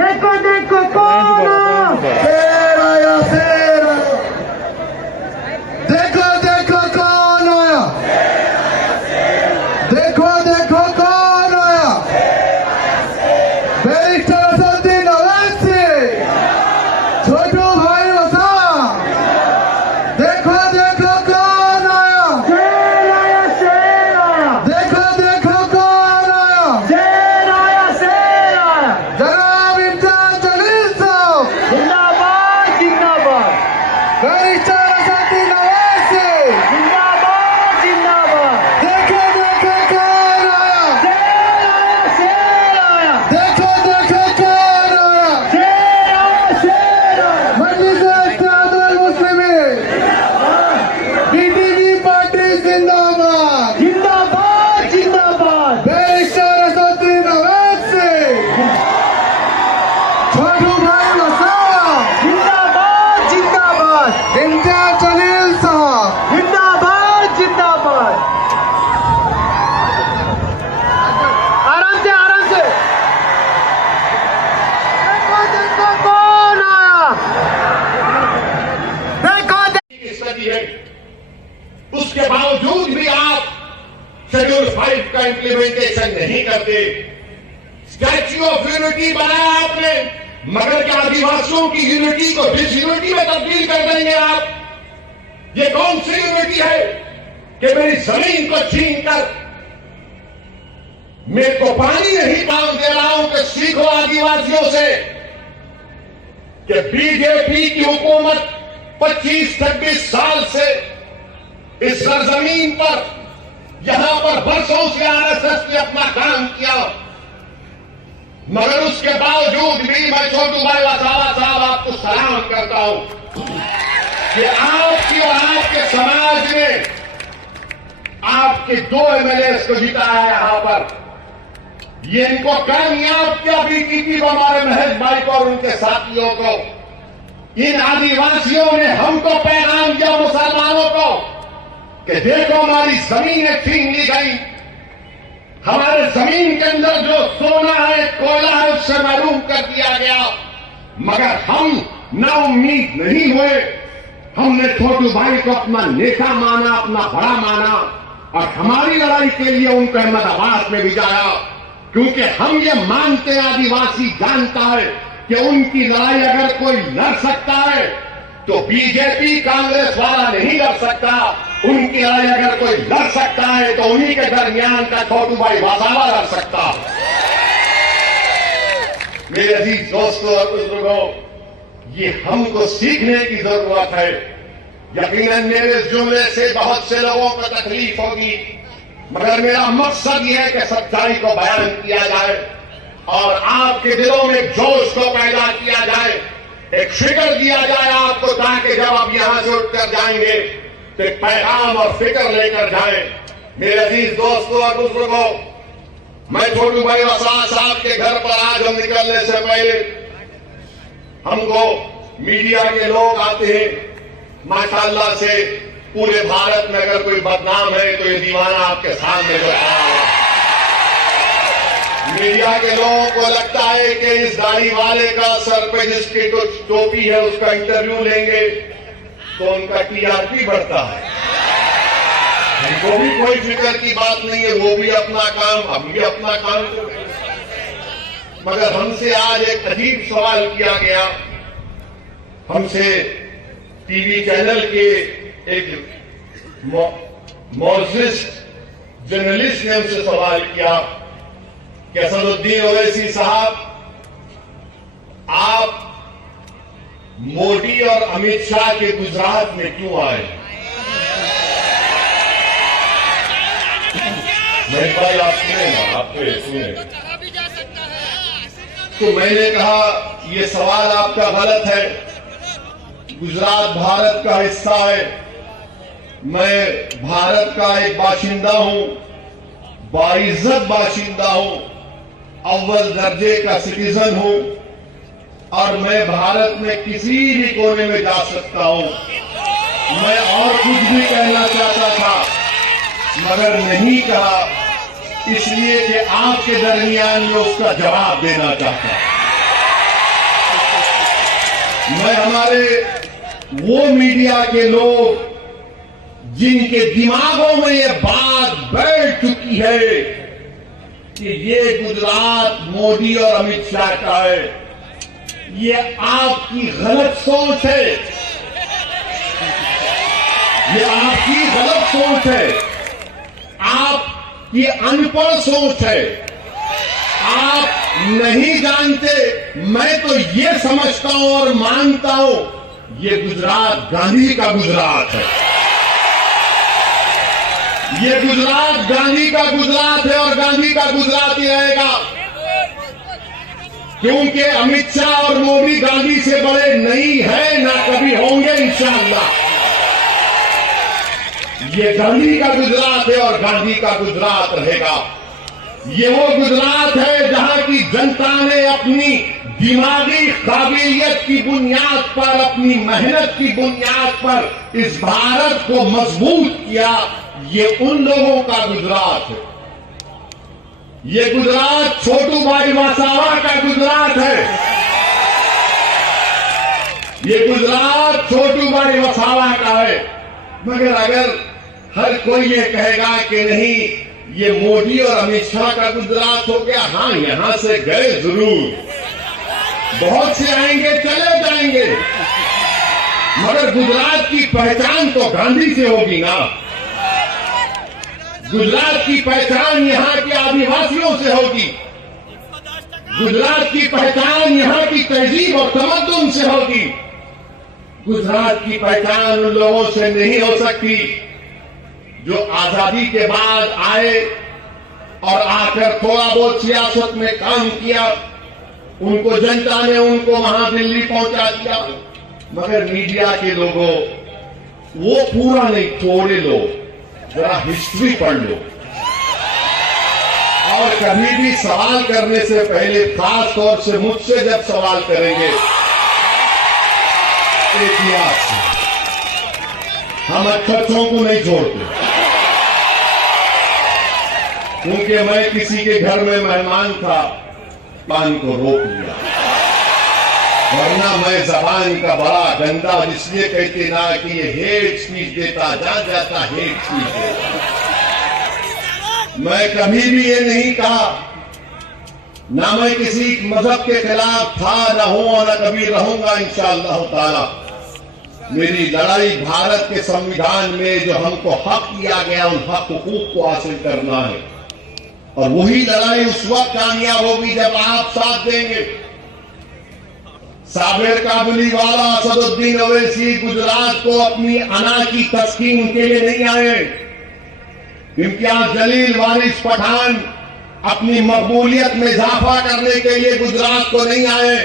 देखो देखो कौन शेर आया, शेर आया। देखो देखो कौन आया, देखो देखो कौन आया। बैरिस्टर असदुद्दीन ओवैसी, छोटू भाई वसा। देखो देखो कौन आया, शेर आया, शेर आया, देखो देखो कौन आया। शेर आया, शेर आया। जनाब इम्तियाज जलील साहब, जिंदाबाद जिंदाबाद बैरिस्टर असदुद्दीन ओवैसी। जिंदाबाद जिंदाबाद। देखो देखो कौन आया, शेर आया, देखो देखो कौन आया। शेर आया, शेर आया। मजलिस इत्तेहादुल मुस्लिमीन, बीटीपी पार्टी जिंदाबाद। जिंदाबाद जिंदाबाद। बैरिस्टर असदुद्दीन ओवैसी, छोटू भाई वसा, जिंदाबाद जिंदाबाद। इम्तियाज जलील साहब। जिंदाबाद जिंदाबाद। आराम से आराम से। देखो देखो कौन आया, देखो की स्थिति है, उसके बावजूद भी आप शेड्यूल 5 का इंप्लीमेंटेशन नहीं करते। स्टैच्यू ऑफ यूनिटी बनाया आपने, मगर क्या आदिवासियों की यूनिटी को डिसयूनिटी में तब्दील कर देंगे आप? ये कौन सी यूनिटी है कि मेरी जमीन को छीन कर मेरे को पानी नहीं काम दे रहा हूं? कि सीखो आदिवासियों से कि बीजेपी की हुकूमत 25-26 साल से इस सरजमीन पर, यहां पर बरसों से आरएसएस ने अपना काम किया, मगर उसके बावजूद भी मैं छोटू भाई वसावा साहब आपको सलाम करता हूं कि आपकी और आपके समाज ने आपके 2 एमएलए को जिताया यहां पर। ये इनको कामयाब किया बीटीपी को, हमारे महेश भाई को और उनके साथियों को। इन आदिवासियों ने हमको पैगाम दिया, मुसलमानों को, कि देखो हमारी जमीनें छीन ली गई, हमारे जमीन के अंदर जो सोना है, कोयला है, उससे महरूम कर दिया गया। मगर हम ना उम्मीद नहीं हुए। हमने छोटू भाई को अपना नेता माना, अपना बड़ा माना, और हमारी लड़ाई के लिए उनको अहमदाबाद में भिजाया, क्योंकि हम ये मानते हैं, आदिवासी जानता है कि उनकी लड़ाई अगर कोई लड़ सकता है तो बीजेपी कांग्रेस वाला नहीं लड़ सकता। उनकी लड़ाई अगर कोई लड़ सकता है तो उन्हीं के दरमियान का छोटू भाई वसावा लड़ सकता। मेरे अजीज दोस्तों और बुजुर्गों, ये हमको सीखने की जरूरत है। यकीनन मेरे इस जुमले से बहुत से लोगों को तकलीफ होगी, मगर मेरा मकसद यह है कि सच्चाई को बयान किया जाए और आपके दिलों में जोश को पैदा किया जाए, एक फिक्र दिया जाए आपको, ताकि जब आप यहां से उठकर जाएंगे तो एक पैगाम और फिक्र लेकर जाएं। मेरे अजीज दोस्तों और बुजुर्गों, मैं छोटू भाई वसा साहब के घर पर आज हम निकलने से पहले, हमको मीडिया के लोग आते हैं, माशाअल्लाह से पूरे भारत में अगर कोई बदनाम है तो ये दीवाना आपके सामने जो खड़ा है। मीडिया के लोगों को लगता है कि इस दाढ़ी वाले का सर पे जिसकी कुछ टोपी है उसका इंटरव्यू लेंगे तो उनका टीआरपी बढ़ता है। उनको भी कोई फिक्र की बात नहीं है, वो भी अपना काम, हम भी अपना काम करें। मगर हमसे आज एक अजीब सवाल किया गया। हमसे टीवी चैनल के एक मौजूद जर्नलिस्ट ने हमसे सवाल किया कि असदुद्दीन ओवैसी साहब, आप मोदी और अमित शाह के गुजरात में क्यों आए? मेरे भाई आप सुनेगा, आप सुने। तो मैंने कहा ये सवाल आपका गलत है। गुजरात भारत का हिस्सा है, मैं भारत का एक बाशिंदा हूं, बाइज्जत बाशिंदा हूं, अव्वल दर्जे का सिटीजन हूं और मैं भारत में किसी भी कोने में जा सकता हूं। मैं और कुछ भी कहना चाहता था मगर नहीं कहा, इसलिए कि आपके दरमियान में उसका जवाब देना चाहता। मैं हमारे वो मीडिया के लोग जिनके दिमागों में ये बात बैठ चुकी है कि ये गुजरात मोदी और अमित शाह का है, ये आपकी गलत सोच है, ये आपकी गलत सोच है, आपकी अनपढ़ सोच है, आप नहीं जानते। मैं तो ये समझता हूं और मानता हूं ये गुजरात गांधी का गुजरात है, ये गुजरात गांधी का गुजरात है और गांधी का गुजरात ही रहेगा, क्योंकि अमित शाह और मोदी गांधी से बड़े नहीं है, ना कभी होंगे इंशाअल्लाह। ये गांधी का गुजरात है और गांधी का गुजरात रहेगा। ये वो गुजरात है जहां की जनता ने अपनी दिमागी काबिलियत की बुनियाद पर, अपनी मेहनत की बुनियाद पर इस भारत को मजबूत किया। ये उन लोगों का गुजरात है। ये गुजरात छोटू भाई वसावा का गुजरात है। ये गुजरात छोटू भाई वसावा का है। मगर अगर हर कोई ये कहेगा कि नहीं ये मोदी और अमित शाह का गुजरात हो गया, हाँ यहां से गए जरूर, बहुत से आएंगे चले जाएंगे, मगर गुजरात की पहचान तो गांधी से होगी ना। गुजरात की पहचान यहाँ के आदिवासियों से होगी, गुजरात की पहचान यहाँ की तहजीब और तमद्दुन से होगी। गुजरात की पहचान उन लोगों से नहीं हो सकती जो आजादी के बाद आए और आकर थोड़ा बहुत सियासत में काम किया, उनको जनता ने उनको वहां दिल्ली पहुंचा दिया। मगर मीडिया के लोगों, वो पूरा नहीं, थोड़े लोग जरा हिस्ट्री पढ़ लो और कभी भी सवाल करने से पहले, खास तौर से मुझसे जब सवाल करेंगे, इतिहास से। हम अच्छों को नहीं छोड़ते, क्योंकि मैं किसी के घर में मेहमान था, पानी को रोक लिया, वरना मैं जबान का बड़ा गंदा, इसलिए कहते ना कि ये हेट स्पीच देता, जा जाता हेट स्पीच देता। मैं कभी भी ये नहीं कहा, ना मैं किसी मजहब के खिलाफ था, ना हूं और ना कभी रहूंगा इंशाअल्लाह ताला। मेरी लड़ाई भारत के संविधान में जो हमको हक दिया गया, उन हक हुकूक को हासिल करना है, और वही लड़ाई उस वक्त कामयाब होगी जब आप साथ देंगे। साबिर काबुली वाला, असदुद्दीन ओवैसी गुजरात को अपनी अना की तस्कीन के लिए नहीं आए। इम्तियाज जलील, वारिस पठान अपनी मकबूलियत में इजाफा करने के लिए गुजरात को नहीं आए।